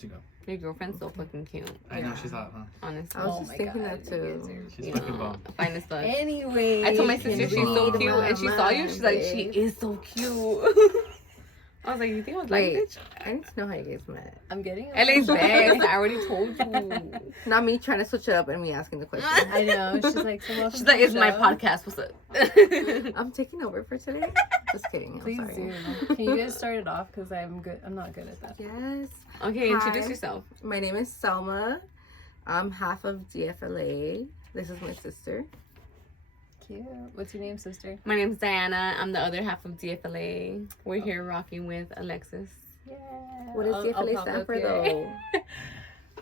To go. Your girlfriend's so fucking cute. I know, she's hot, huh? Honestly. I was just thinking that too. She's fucking bomb. Finest look. Anyway. I told my sister she's so cute, and she saw you. She's like, she is so cute. I was like, you think I was like, bitch? I need to know how you guys met. I'm getting LA's best. I already told you. Not me trying to switch it up and me asking the question. I know. She's like, it's my podcast. What's up? I'm taking over for today. Just kidding. Please I'm sorry. do. Can you guys start it off? Because I'm good. I'm not good at that. Yes. Okay, introduce yourself. My name is Selma. I'm half of DFLA. This is my sister. Cute. What's your name, sister? My name's Diana. I'm the other half of DFLA. We're here rocking with Alexis. Yeah. What does DFLA stand for, though?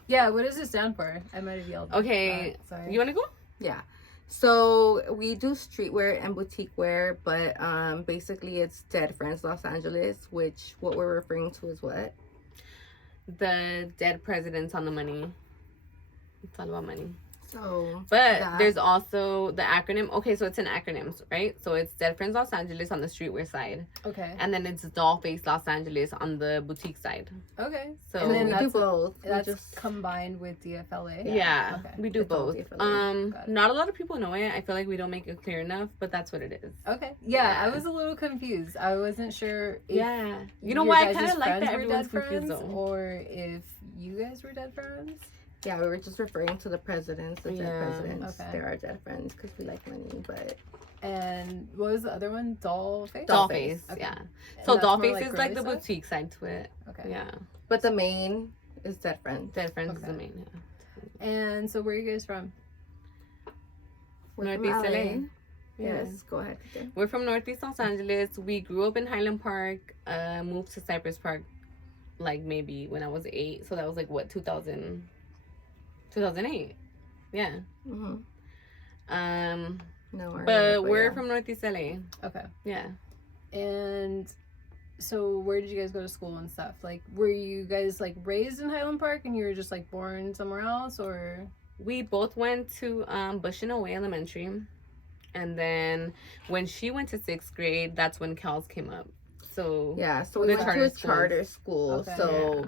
Yeah, what does it stand for? I might have yelled. Okay. Sorry. You want to go? Yeah. So we do streetwear and boutique wear, but basically it's Dead Friends Los Angeles, which what we're referring to is what? The dead presidents on the money. It's all about money. So, but there's also the acronym. Okay, so it's an acronym, right? So it's Dead Friends Los Angeles on the streetwear side. Okay. And then it's Dollface Los Angeles on the boutique side. Okay. So and then we do both. That's just combined with DFLA. Yeah, okay. We do both. Not a lot of people know it. I feel like we don't make it clear enough, but that's what it is. Okay. Yeah, I was a little confused. I wasn't sure. If you know why I kind of like that everyone's confused though, or if you guys were dead friends. Yeah, we were just referring to the presidents, the dead presidents. Okay. They're our dead friends because we like money, but... And what was the other one? Dollface? Dollface, okay. Yeah. So Dollface is like the stuff? boutique side to it. Okay. Yeah. But the main is Dead Friends. Dead Friends is the main, yeah. And so where are you guys from? Northeast LA. Yeah. Yes, go ahead. We're from Northeast Los Angeles. We grew up in Highland Park, moved to Cypress Park like maybe when I was 8. So that was like what, 2008. Yeah. Mm-hmm. No, but we're from Northeast LA. Okay. Yeah. And so where did you guys go to school and stuff? Like, were you guys like raised in Highland Park and you were just like born somewhere else, or? We both went to Bush and Away Elementary. And then when she went to 6th grade, that's when CALS came up. So yeah, so we went to a charter school. Okay. So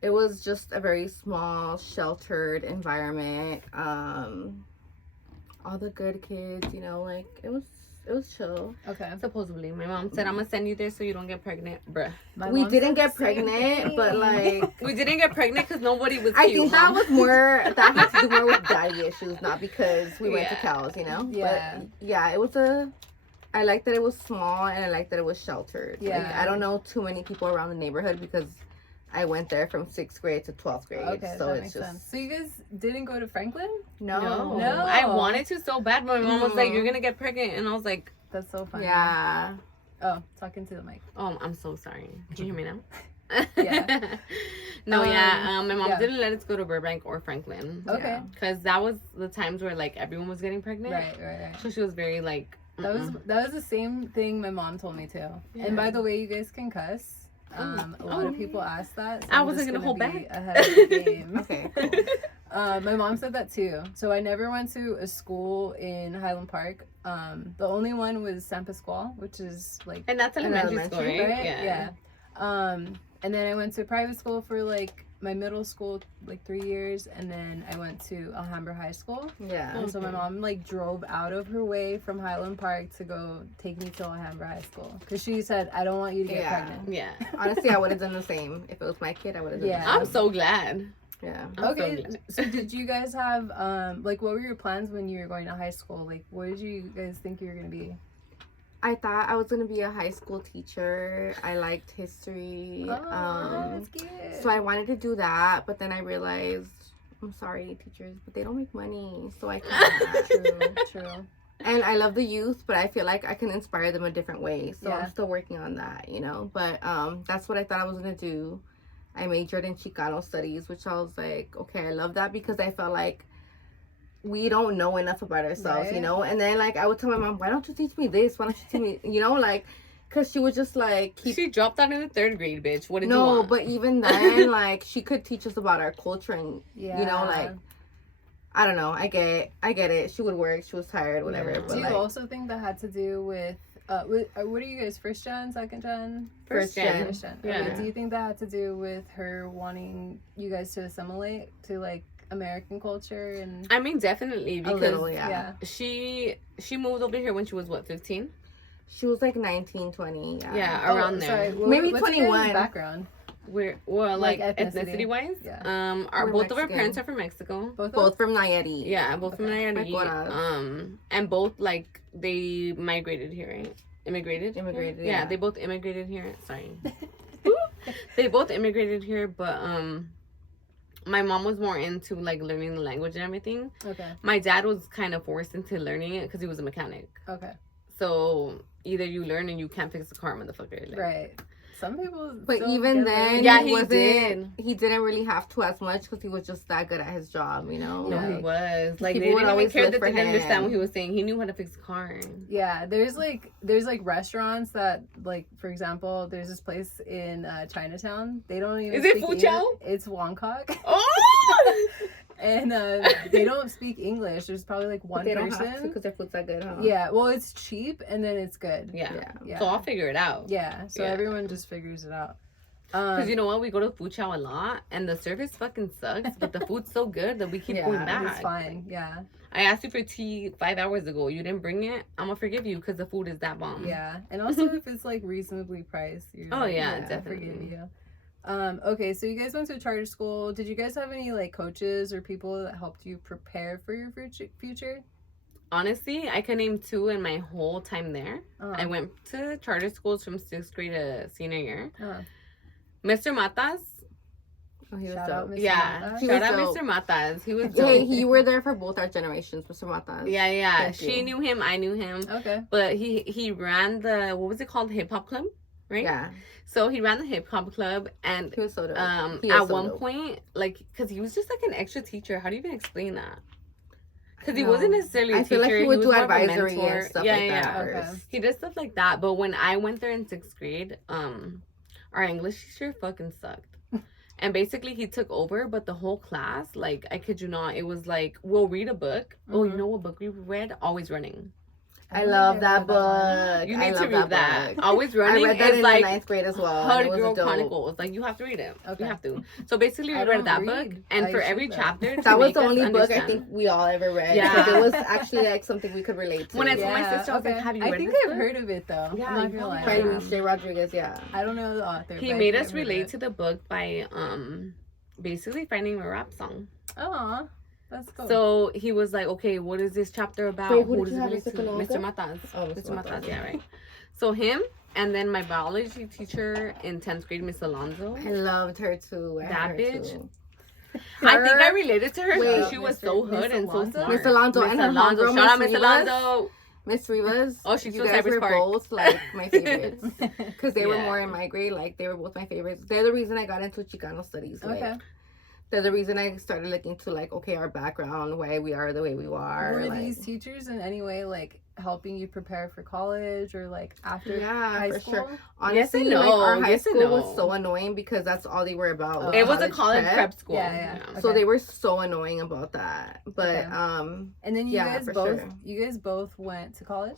it was just a very small, sheltered environment. All the good kids, you know, like it was chill. Okay. Supposedly, my mom said, "I'm gonna send you there so you don't get pregnant, bruh." We didn't get pregnant, but like we didn't get pregnant because nobody was. I think that was more that had to do more with daddy issues, not because we went to CALS, you know. Yeah. But yeah, it was I like that it was small and I like that it was sheltered. Yeah. Like, I don't know too many people around the neighborhood because I went there from 6th grade to 12th grade. Okay, so that it's makes just sense. So you guys didn't go to Franklin? No. I wanted to so bad, but my mom was like, "You're gonna get pregnant," and I was like, "That's so funny." Yeah. Oh, talking to the mic. Oh, I'm so sorry. Can you hear me now? Yeah. No, my mom didn't let us go to Burbank or Franklin. Okay. Because that was the times where like everyone was getting pregnant. Right. So she was very like. That was the same thing my mom told me too. Yeah. And by the way, you guys can cuss. A lot of people ask that. So I wasn't gonna hold back. Ahead of the game. Okay, cool. My mom said that too. So I never went to a school in Highland Park. The only one was San Pasquale, which is like, and that's elementary school, right? Yeah. And then I went to private school for like my middle school, like 3 years, and then I went to Alhambra High School. Yeah. And so my mom like drove out of her way from Highland Park to go take me to Alhambra High School because she said, "I don't want you to get pregnant." Yeah. Honestly, I would have done the same if it was my kid. I would have done. Yeah. The same. I'm so glad. Yeah. Okay. So did you guys have like what were your plans when you were going to high school? Like what did you guys think you were gonna be? I thought I was gonna be a high school teacher. I liked history. That's cute. So I wanted to do that, but then I realized, I'm sorry, teachers, but they don't make money, so I can't. True. And I love the youth, but I feel like I can inspire them a different way. So I'm still working on that, you know. But that's what I thought I was gonna do. I majored in Chicano studies, which I was like, okay, I love that because I felt like we don't know enough about ourselves, you know. And then like I would tell my mom, why don't you teach me this? Why don't you teach me, you know, like, because she would just like she dropped out in the 3rd grade, bitch. What did you want? No, but even then, like, she could teach us about our culture and you know, like, I don't know. I get it. She would work. She was tired, whatever. Yeah. But do you also think that had to do with What are you guys, first gen, second gen? First gen. First gen. Yeah. Okay. Do you think that had to do with her wanting you guys to assimilate to like American culture and? I mean, definitely, A because little, yeah. she moved over here when she was what, 15? She was like 19, 20. Yeah. Yeah, around there. Sorry, Maybe what's your 21. guys' background? Well, like ethnicity. ethnicity wise, Yeah. We're both of our Mexican. parents are from Mexico. Both from Nayarit. Yeah, both from Okay. Nayarit. And both like they migrated here, right? Immigrated, Yeah. they both immigrated here. Sorry. They both immigrated here, but my mom was more into like learning the language and everything. Okay. My dad was kind of forced into learning it because he was a mechanic. Okay. So either you learn and you can't fix a car, motherfucker. Like, Right. Some people. But still even get then, Yeah, he he wasn't. did. He didn't really have to as much because he was just that good at his job, you know. No, Yeah. he was. Like, People they would didn't even always care look that for they didn't understand him. what he was saying. He knew how to fix a car. Yeah, there's like restaurants that, like, for example, there's this place in Chinatown. They don't even Is it speak Fu Chow? English. It's Wongkok. Oh! And they don't speak English. There's probably like one They don't person. have to because their food's that good, huh? Yeah, well, it's cheap and then it's good. Yeah. Yeah. So I'll figure it out. Yeah, so Yeah. everyone just figures it out. Because you know what? We go to Fu Chow a lot, and the service fucking sucks, but the food's so good that we keep Yeah, going back. It's fine. Yeah, I asked you for tea 5 hours ago. You didn't bring it. I'm gonna forgive you because the food is that bomb. yeah, and also if it's like reasonably priced, you're Oh, like, yeah, I definitely. forgive you. Okay, so you guys went to a charter school. Did you guys have any like coaches or people that helped you prepare for your future? Honestly, I can name 2 in my whole time there. Uh-huh. I went to charter schools from 6th grade to senior year. Uh-huh. Mr. Matas. Oh, he was Shout dope. out, Mr. Yeah. Matas. He Shout was out dope. Mr. Matas. He was Hey, dope. you were there for both our generations, Mr. Matas. Yeah. Thank She you. knew him. I knew him. Okay. But he ran the, what was it called? Hip hop club, right? Yeah. So he ran the hip hop club, and He was so dope. He is at so one dope. point, like, because he was just like an extra teacher. How do you even explain that? Because he No. wasn't necessarily a I feel teacher. like he would do was more of a advisory mentor. and stuff Yeah, like yeah. that Okay. first. He did stuff like that. But when I went there in 6th grade, our English teacher fucking sucked. And basically he took over, but the whole class, like, I kid you not, it was like, we'll read a book. Oh, you Mhm. know what book we read? Always Running. I don't love think I that read one. book. You I need to love read that. book. Always I Running read that is in like the 9th grade as well. and Hud it was Girl dope. Chronicles. Like, you have to read it. Okay. You have to. So basically, we I read don't that book, read. and I for should, every though. chapter, to That was make the us only book I understand. think we all ever read. Yeah. Because it was actually like something we could relate to. When I told my Yeah, sister, I was like, okay. "Have you I read think this I've book?" heard of it though. Yeah, I'm you not gonna probably lie. By have. Luis J. Rodriguez, yeah. I don't know the author. He but I made think us I've heard of relate it. to the book by basically finding a rap song. Aw, that's cool. So he was like, "Okay, what is this chapter about? Wait, who Who did does you it have, relate to?" Mr. Mr. Matas. Oh, Mr. Mr. Matas, Matas. yeah, right. So him, and then my biology teacher in 10th grade, Miss Alonso. I loved her too. I That had her bitch. too. I think I Her- related to her Wait, because she was so Mr. hood and so Alonso? smart. Miss Alonso and her Alonso. homegirl, Shout out Miss Miss Rivas. Alonso. Miss Rivas. Oh, she's you from guys Cypress were Park. both like my favorites. Because they were Yeah. more in my grade. Like, they were both my favorites. They're the reason I got into Chicano studies. Like, Okay. they're the reason I started looking to, like, okay, our background, why we are the way we are. Were like, these teachers in any way like helping you prepare for college or like after Yeah, high for school? sure. Honestly, Yes and like, no. our high Yes and school no. was so annoying because that's all they were about. Oh. It was a college prep school. Yeah. So Okay. they were so annoying about that. But, Okay. And then you yeah, guys for both sure. you guys both went to college?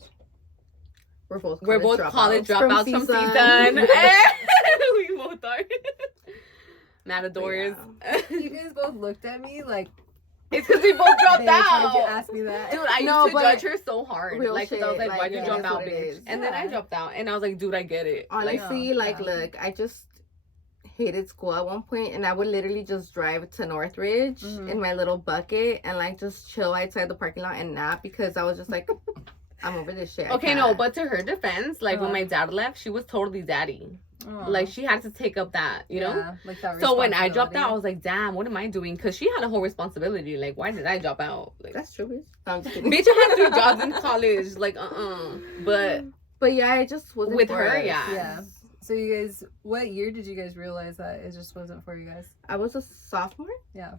we're both College dropouts from CSUN. season. We both are. Matadors. You guys both looked at me like It's because we both dropped they tried to out. ask me that. Dude, I No, used to but judge her so hard. real Like, 'cause I was shit, like, like, why'd you yeah, drop that's out, what it bitch? is. And then I Yeah. dropped out. And I was like, dude, I get it. Like, Honestly, Yeah. like, look, I just hated school at one point, and I would literally just drive to Northridge Mhm. in my little bucket and, like, just chill outside the parking lot and nap because I was just like, I'm over this shit. I okay, no, can't. but to her defense, like, when Uh-huh. my dad left, she was totally daddy. Aw. Like, she had to take up that, you know? Yeah, like that So when I dropped out, I responsibility. was like, damn, what am I doing? Because she had a whole responsibility. Like, why did I drop out? Like, That's true, bitch. No, I'm just kidding. bitch, I had 3 jobs in college. Like, But yeah, I just wasn't with for her, us. yeah. Yeah. So you guys, what year did you guys realize that it just wasn't for you guys? I was a sophomore. Yeah.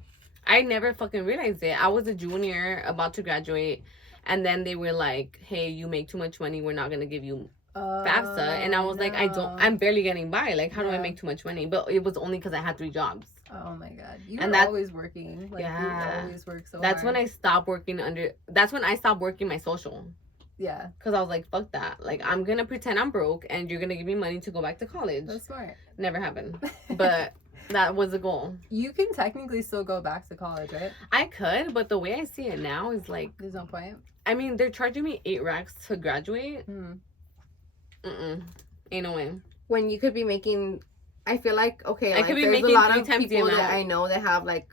I never fucking realized it. I was a junior about to graduate. And then they were like, hey, you make too much money. We're not going to give you FAFSA. And I was like, I'm barely getting by. Like, how do I Yeah. make too much money? But it was only because I had 3 jobs. Oh my god. You And were that- always working. Like Yeah. you always work so That's hard. when I stopped working that's when I stopped working my social. Yeah. Because I was like, fuck that. Like, I'm going to pretend I'm broke and you're going to give me money to go back to college. That's smart. Never happened. But that was the goal. You can technically still go back to college, right? I could, but the way I see it now is like... There's no point. I mean, they're charging me 8 racks to graduate. Ain't no way. When you could be making... I feel like, okay, I like, could be there's a making lot 3 of times the people that amount. I know that have, like,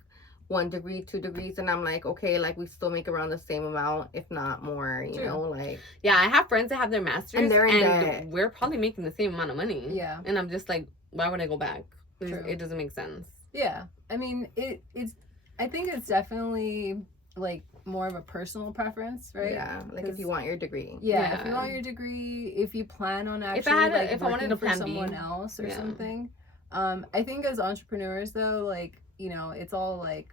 1 degree, 2 degrees, and I'm like, okay, like, we still make around the same amount, if not more, you know, like... Yeah, I have friends that have their masters, And they're in debt. we're probably making the same amount of money. Yeah. And I'm just like, why would I go back? True. It doesn't make sense. Yeah. I mean, it's... I think it's definitely, like, more of a personal preference, right? Yeah, like, if you want your degree. Yeah, if you want your degree, if you plan on actually, if I wanted to for plan someone B. else or something. I think as entrepreneurs, though, like, you know, it's all, like,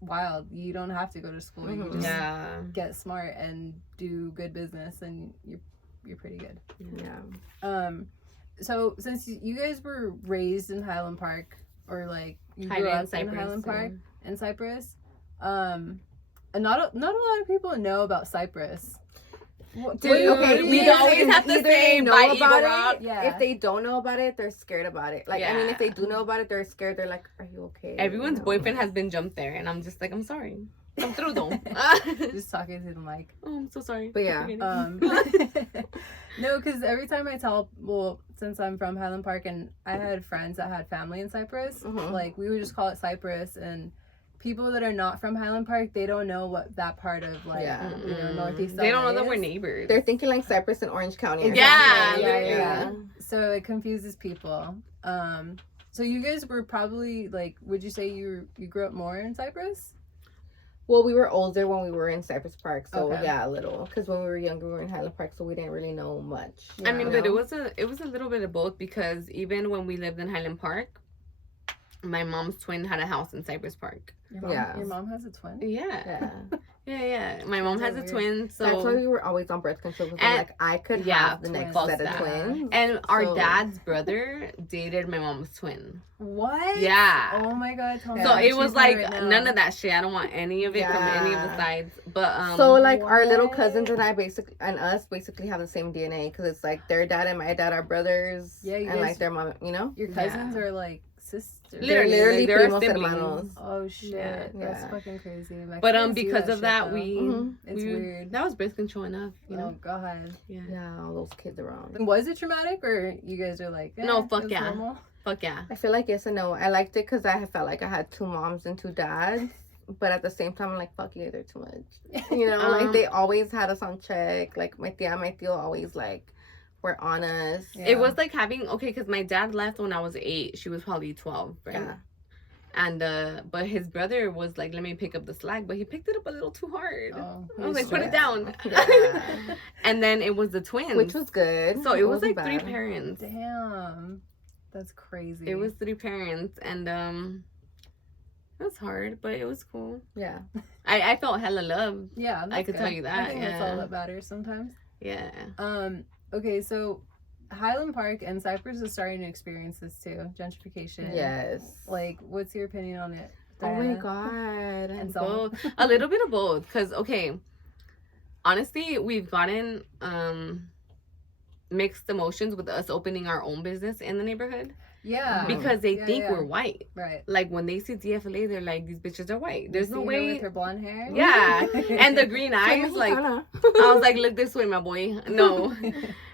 wild. You don't have to go to school. You just get smart and do good business, and you're pretty good. Yeah. So since you guys were raised in Highland Park, or like you grew up in Highland Park and Cypress, and not a lot of people know about Cypress. Dude, okay, we always have to say by Eagle Rock. Yeah. If they don't know about it, they're scared about it. Like, I mean, if they do know about it, they're scared. They're like, are you okay? Everyone's boyfriend has been jumped there, and I'm just like, I'm sorry. Come through, though. Just talking to the mic. Oh, I'm so sorry. But yeah. No, because every time I tell, well, since I'm from Highland Park, and I had friends that had family in Cypress, like, we would just call it Cypress, and people that are not from Highland Park, they don't know what that part of, like, you know, Northeast They don't know LA that we're is. neighbors. They're thinking like Cypress and Orange County. Yeah. So it confuses people. So you guys were probably, like, would you say you grew up more in Cypress? Well, we were older when we were in Cypress Park, so Okay. yeah, a little. Because when we were younger, we were in Highland Park, so we didn't really know much. I mean, but it was a little bit of both, because even when we lived in Highland Park, my mom's twin had a house in Cypress Park. Your mom has a twin? Yeah. My mom has a twin, so that's why we were always on birth control, because I'm like, I could have the next set of twins. And our dad's brother dated my mom's twin. What? Yeah. Oh my god. Tell me. So it was like none of that shit. I don't want any of it from any of the sides. But so like our little cousins and us basically have the same DNA, because it's like their dad and my dad are brothers. Yeah, you and guys, like their mom, you know, your cousins are like sisters. Literally they're primos hermanos. Oh shit, that's fucking crazy. But because of that, it's weird. That was birth control enough, you know. Oh god. Yeah, all those kids around. Was it traumatic, or you guys are like, no, fuck yeah, normal? fuck yeah. I feel like yes and no. I liked it because I felt like I had 2 moms and 2 dads. But at the same time, I'm like, fuck you, they're too much. You know, like they always had us on check. Like my tia and my tío always like were on us. Yeah. It was like having, because my dad left when I was 8. She was probably 12, right? Yeah. And but his brother was like, let me pick up the slack, but he picked it up a little too hard. I was like, put it down. Yeah. And then it was the twins, which was good. So it was like bad. 3 parents. Damn, that's crazy. It was 3 parents, and it was hard, but it was cool. Yeah, I felt hella loved. Yeah, I could tell you that. I think that's all that matters sometimes. Yeah. Okay, so Highland Park and Cypress is starting to experience this too, gentrification. Yes. Like, what's your opinion on it, Diana? Oh my god. And both. A little bit of both, because honestly, we've gotten mixed emotions with us opening our own business in the neighborhood. Yeah. Because they think we're white. Right. Like when they see DFLA, they're like, these bitches are white. There's no way. With her blonde hair. Yeah. And the green eyes, like, I was like, look this way, my boy. No.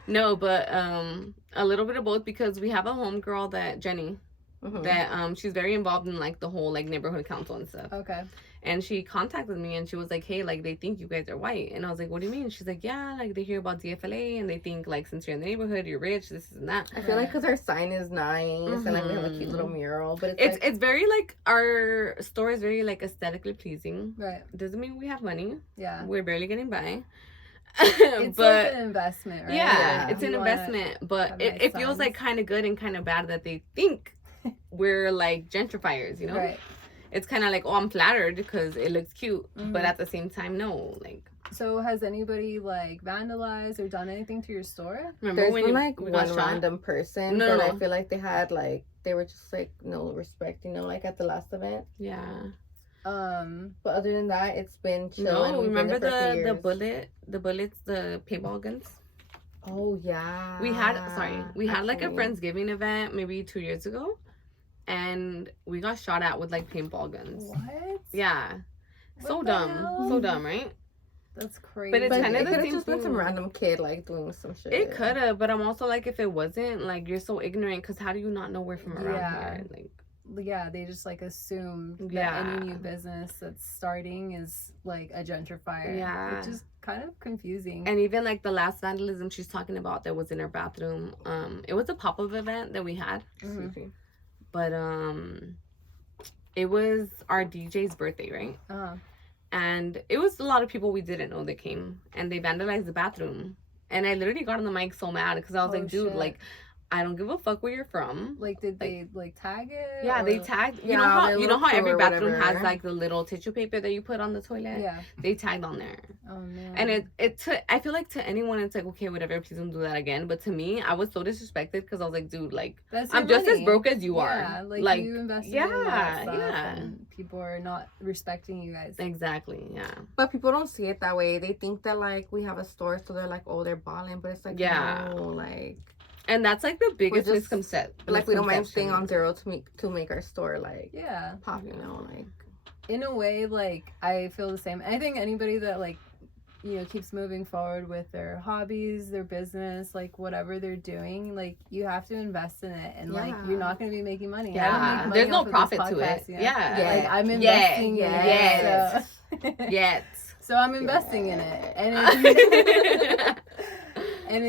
No, but a little bit of both, because we have a homegirl that Jenny, that she's very involved in like the whole like neighborhood council and stuff. Okay. And she contacted me and she was like, hey, like they think you guys are white. And I was like, what do you mean? She's like, yeah, like they hear about DFLA and they think like since you're in the neighborhood, you're rich, this and that. I feel like because our sign is nice and like we have a cute little mural, but it's very like, our store is very like aesthetically pleasing. Right. Doesn't mean we have money. Yeah. We're barely getting by. It's but like an investment, right? Yeah, it's an investment, but it feels like kind of good and kind of bad that they think we're like gentrifiers, you know? Right. It's kind of like, oh, I'm flattered because it looks cute, but at the same time, no, like. So has anybody like vandalized or done anything to your store? Remember there's when been like one random person, No. I feel like they had like, they were just like no respect, you know, like at the last event. Yeah. But other than that, it's been chilling. No, remember the bullets, the paintball guns? Oh yeah. We had like a Friendsgiving event maybe 2 years ago, and we got shot at with like paintball guns. What? Yeah. So dumb, right? That's crazy. But it's kind of could have just been some random kid like doing some shit. It could have, but I'm also like, if it wasn't, like, you're so ignorant, because how do you not know we're from around here? Like, yeah, they just like assume that any new business that's starting is like a gentrifier. Yeah, which is kind of confusing. And even like the last vandalism she's talking about that was in her bathroom, it was a pop-up event that we had. Mm-hmm. But it was our DJ's birthday, right? And it was a lot of people we didn't know that came, and they vandalized the bathroom. And I literally got on the mic so mad, because I was like, dude, like, I don't give a fuck where you're from. Like, did they like tag it? Yeah, they tagged. You know how every bathroom has like the little tissue paper that you put on the toilet. Yeah, they tagged on there. Oh man. And I feel like to anyone it's like, okay, whatever, please don't do that again. But to me, I was so disrespected, because I was like, dude, like, I'm just as broke as you are. Yeah, like you invested in that stuff, yeah. And people are not respecting you guys. Exactly. Yeah. But people don't see it that way. They think that like we have a store, so they're like, oh, they're balling. But it's like, no, like. And that's like the biggest misconception. Like, we don't mind staying on zero to make our store like pop, like. In a way, like, I feel the same. I think anybody that like, keeps moving forward with their hobbies, their business, like whatever they're doing, like, you have to invest in it, and like, you're not going to be making money. Yeah, there's no profit to it. Like, I'm investing in it. Yes. So I'm investing in it, and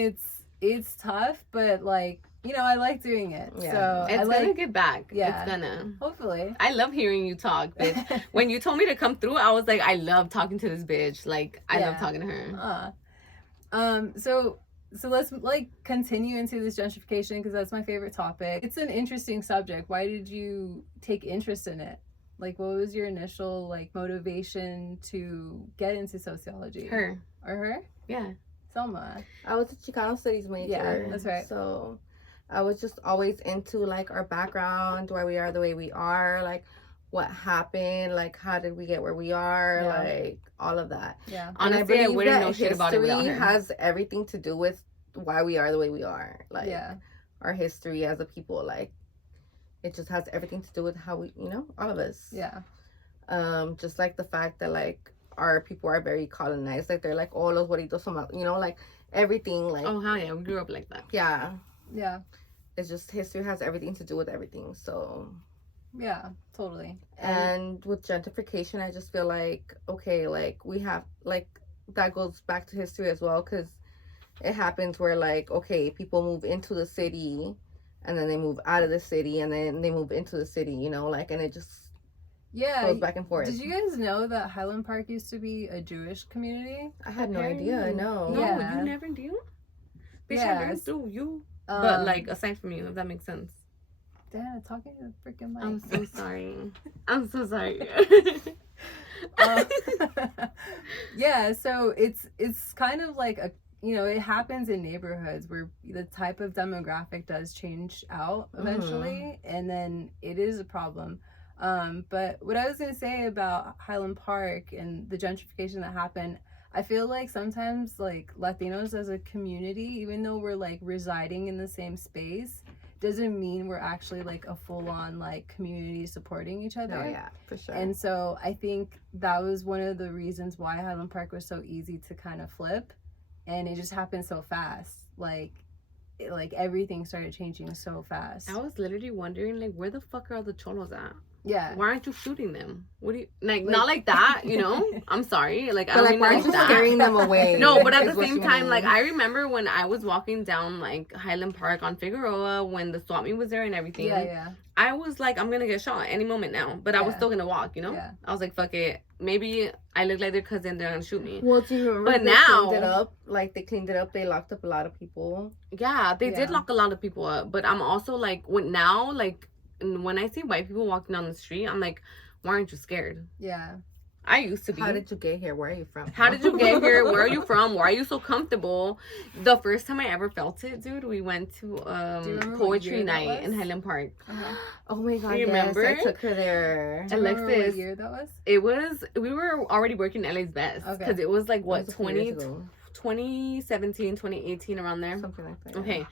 it's tough, but like, I like doing it. Yeah. So it's gonna get back. Yeah. It's gonna. Hopefully. I love hearing you talk, bitch. When you told me to come through, I was like, I love talking to this bitch. Like, I love talking to her. So let's like continue into this gentrification, because that's my favorite topic. It's an interesting subject. Why did you take interest in it? Like, what was your initial like motivation to get into sociology? Her. Yeah. Selma. I was a Chicano studies major. Yeah, that's right. So I was just always into like our background, why we are the way we are, like what happened, like how did we get where we are, like all of that. Yeah. Honestly, I wouldn't know shit about it without her. Has everything to do with why we are the way we are. Like our history as a people, like it just has everything to do with how we, all of us. Yeah. Just like the fact that like our people are very colonized, like they're like, oh, los güeritos son, like everything, like, oh hell yeah, we grew up like that. Yeah, it's just history has everything to do with everything. So yeah, totally. And with gentrification, I just feel like, okay, like we have like that goes back to history as well, because it happens where like, okay, people move into the city and then they move out of the city and then they move into the city, like, and it just goes back and forth. Did you guys know that Highland Park used to be a Jewish community? I had no idea. No, you never knew? Bitch, I learned through you. But like, aside from you, if that makes sense. Damn, talking to the freaking mic. I'm so sorry. I'm so sorry. Yeah, so it's kind of like a, it happens in neighborhoods where the type of demographic does change out eventually, and then it is a problem. But what I was going to say about Highland Park and the gentrification that happened, I feel like sometimes like Latinos as a community, even though we're like residing in the same space, doesn't mean we're actually like a full-on like community supporting each other. Oh yeah, for sure. And so I think that was one of the reasons why Highland Park was so easy to kind of flip, and it just happened so fast. Like everything started changing so fast. I was literally wondering, like, where the fuck are all the cholos at? Yeah. Why aren't you shooting them? What do you like? Not like that, I'm sorry. Like, I don't mean why aren't you scaring them away? No, but at the same time, like, I remember when I was walking down like Highland Park on Figueroa when the SWAT meet was there and everything. Yeah. I was like, I'm gonna get shot any moment now, but I was still gonna walk. Yeah. I was like, fuck it. Maybe I look like their cousin. They're gonna shoot me. Well, do you remember? But now, cleaned it up. Like, they cleaned it up. They locked up a lot of people. Yeah, they did lock a lot of people up. But I'm also like, when I see white people walking down the street, I'm like, why aren't you scared? Yeah. I used to be. How did you get here? Where are you from? How did you get here? Where are you from? Why are you so comfortable? The first time I ever felt it, dude, we went to poetry night in Highland Park. Oh my god, you remember? Yes, I took her there. Do you remember what year that was? It was, we were already working LA's Best. Because it was like, what, 2017, 2018, around there? Something like that. Okay.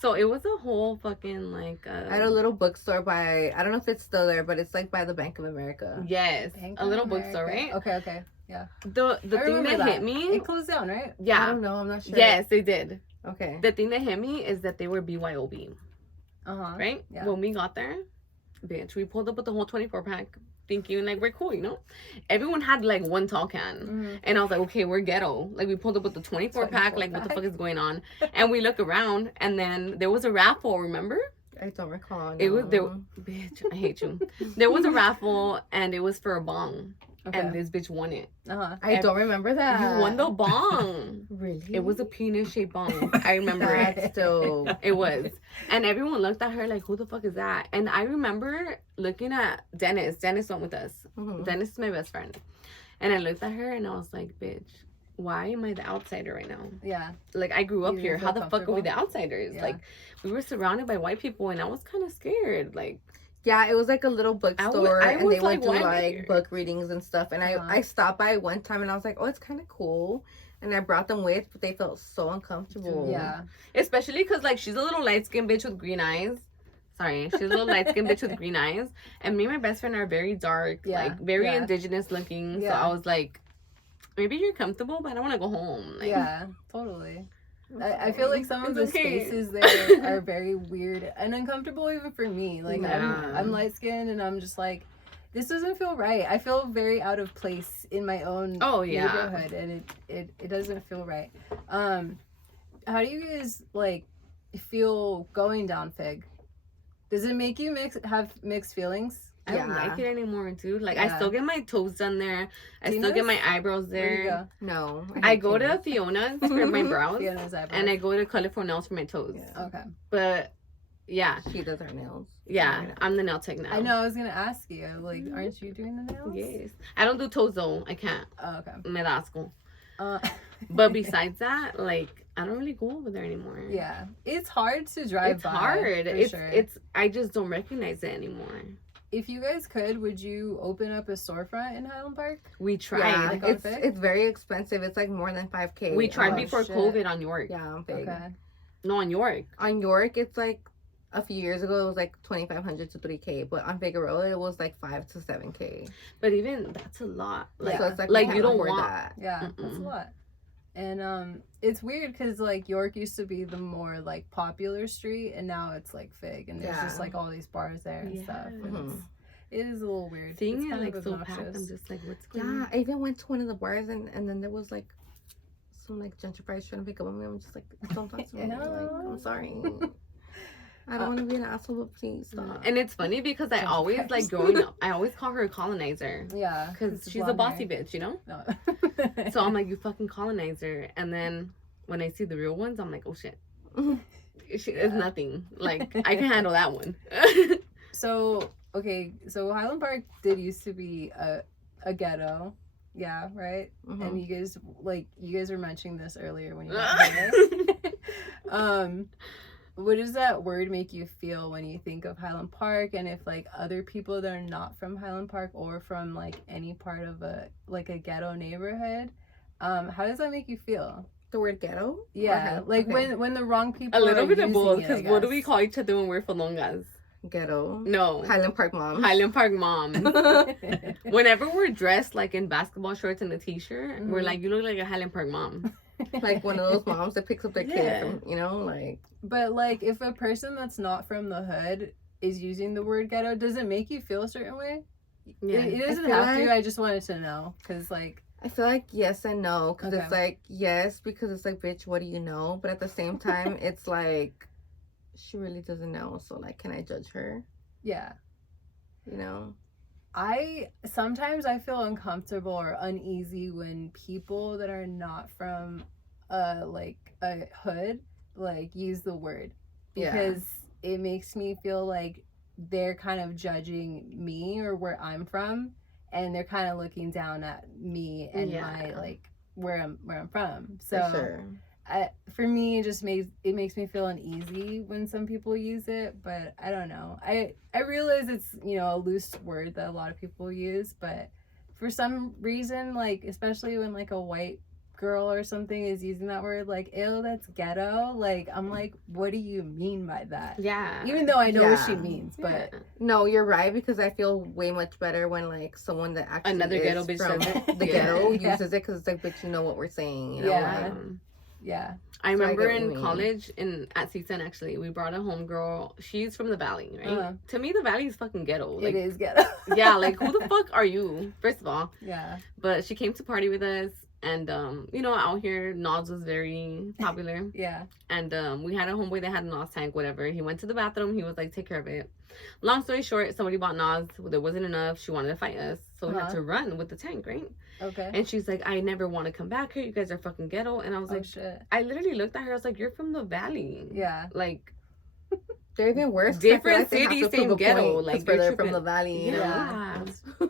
So it was a whole fucking like I had a little bookstore by, I don't know if it's still there, but it's like by the Bank of America. Yes. A little bookstore, right? Okay. Yeah. The thing that hit me, it closed down, right? Yeah. I don't know, I'm not sure. Yes, they did. Okay. The thing that hit me is that they were BYOB. Right? Yeah. When we got there, bitch, we pulled up with the whole 24-pack. Thinking like we're cool, you know. Everyone had like one tall can, and I was like, okay, we're ghetto. Like we pulled up with the 24-pack. Like what the fuck is going on? And we look around, and then there was a raffle. Remember? I don't recall. No. It was there. Bitch, I hate you. There was a raffle, and it was for a bong. Okay. And this bitch won it. I don't remember that. You won the bong. Really? It was a penis-shaped bong. I remember it. Still. It was. And everyone looked at her like, who the fuck is that? And I remember looking at Dennis. Dennis went with us. Dennis is my best friend. And I looked at her and I was like, bitch, why am I the outsider right now? Yeah. Like, I grew up here. How the fuck are we the outsiders? Yeah. Like, we were surrounded by white people and I was kind of scared. Like, yeah, it was like a little bookstore, and they would do like book readings and stuff. And I stopped by one time, and I was like, "Oh, it's kind of cool." And I brought them with, but they felt so uncomfortable. Yeah, especially because like she's a little light skinned bitch with green eyes. Sorry, she's a little light skinned bitch with green eyes, and me and my best friend are very dark, like very indigenous looking. Yeah. So I was like, maybe you're comfortable, but I don't want to go home. Like, yeah, totally. I feel like some of the spaces there are very weird and uncomfortable even for me. Like I'm light skinned and I'm just like, this doesn't feel right. I feel very out of place in my own neighborhood, and it doesn't feel right. How do you guys like feel going down Fig? Does it make you have mixed feelings? I don't like it anymore, dude. Like, I still get my toes done there. I still get my eyebrows there. No. I go to Fiona's for my brows. And I go to Color for Nails for my toes. Yeah. Okay. But, yeah. She does her nails. Yeah. I'm the nail tech now. I know. I was going to ask you. Like, aren't you doing the nails? Yes. I don't do toes, though. I can't. Oh, okay. Me da asco. But besides that, like, I don't really go over there anymore. Yeah. It's hard to drive by. It's hard. It's I just don't recognize it anymore. If you guys could, would you open up a storefront in Highland Park? We tried. Yeah, it's very expensive. It's like more than $5,000. We tried before COVID on York. Yeah, on Fig. Okay. No, on York. On York, it's like a few years ago, it was like $2,500 to $3,000. But on Figueroa, it was like $5,000 to $7,000. But even that's a lot. Like, so it's like you don't want that. Yeah, that's a lot. And it's weird because like York used to be the more like popular street, and now it's like Fig, and there's just like all these bars there and stuff. And it is a little weird. Seeing it like so packed, I'm just like, what's going on? Yeah, I even went to one of the bars, and then there was like some like gentrifiers trying to pick up on me. I'm just like, don't talk to me. Like, I'm sorry. I don't want to be an asshole, but please stop. And it's funny because I always like growing up, I always call her a colonizer. Yeah, because she's a bossy bitch, you know. No. So I'm like, you fucking colonizer, and then when I see the real ones, I'm like, oh shit, it's nothing. Like I can handle that one. So Highland Park did used to be a ghetto. Yeah, right? And you guys were mentioning this earlier when you got there. What does that word make you feel when you think of Highland Park? And if like other people that are not from Highland Park or from like any part of a ghetto neighborhood, how does that make you feel? The word ghetto? Yeah, like when the wrong people a little bit of both, because what do we call each other when we're falongas? Ghetto. No. Highland Park mom. Highland Park mom. Whenever we're dressed like in basketball shorts and a t-shirt, we're like, you look like a Highland Park mom. Like one of those moms that picks up their kid from, you know, like. But like if a person that's not from the hood is using the word ghetto, does it make you feel a certain way? Yeah. It doesn't have to. I just wanted to know because like. I feel like yes and no, because it's like yes because it's like, bitch, what do you know? But at the same time, it's like she really doesn't know, so like, can I judge her? Yeah, you know. Sometimes I feel uncomfortable or uneasy when people that are not from like a hood like use the word, because it makes me feel like they're kind of judging me or where I'm from, and they're kind of looking down at me and my like where I'm from. So For sure. For me, it makes me feel uneasy when some people use it, but I don't know. I realize it's, you know, a loose word that a lot of people use, but for some reason, like especially when like a white girl or something is using that word, like, ew, that's ghetto. Like, I'm like, what do you mean by that? Yeah. Even though I know what she means, but no, you're right, because I feel way much better when like someone that actually another is ghetto bitch from says it. the ghetto uses it, because it's like, bitch, you know what we're saying, you know? Yeah. Yeah. I remember in college at CSUN, actually, we brought a homegirl. She's from the Valley, right? To me, the Valley is fucking ghetto. Like, it is ghetto. Yeah, like, who the fuck are you, first of all? Yeah. But she came to party with us, and, you know, out here, Nas was very popular. Yeah. And we had a homeboy that had a Nas tank, whatever. He went to the bathroom. He was like, take care of it. Long story short, somebody bought Nas. There wasn't enough. She wanted to fight us. So we had to run with the tank, right? Okay. And she's like, I never want to come back here. You guys are fucking ghetto. And I was like, shit. I literally looked at her. I was like, you're from the Valley. Yeah. Like, they're even worse. Different cities, same ghetto. Like, they're from the Valley. You know?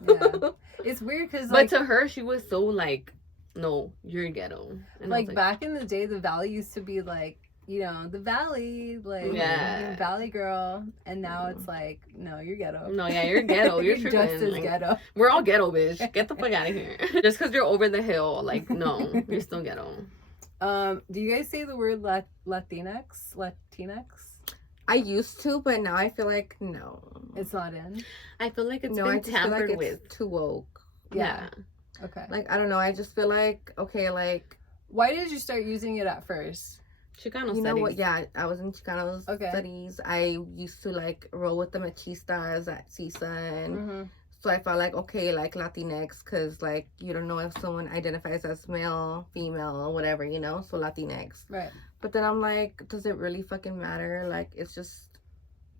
Yeah. It's weird because, like, but to her, she was so like, no, you're ghetto. And like back in the day, the Valley used to be like, you know, the Valley, like, you're Valley girl, and now it's like, no, you're ghetto. No, yeah, you're ghetto. You're just as ghetto. We're all ghetto, bitch. Get the fuck out of here. Just because you're over the hill, like, no, you're still ghetto. Do you guys say the word Latinx? I used to, but now I feel like no, it's not in. I feel like it's been tampered with. Too woke. Yeah. Okay. Like, I don't know. I just feel like, okay, like, why did you start using it at first? Chicano you studies. know what? Yeah, I was in Chicano studies. I used to like roll with the machistas at CSUN. So I felt like, okay, like Latinx, because like you don't know if someone identifies as male, female, whatever, you know. So Latinx. Right. But then I'm like, does it really fucking matter? Like, it's just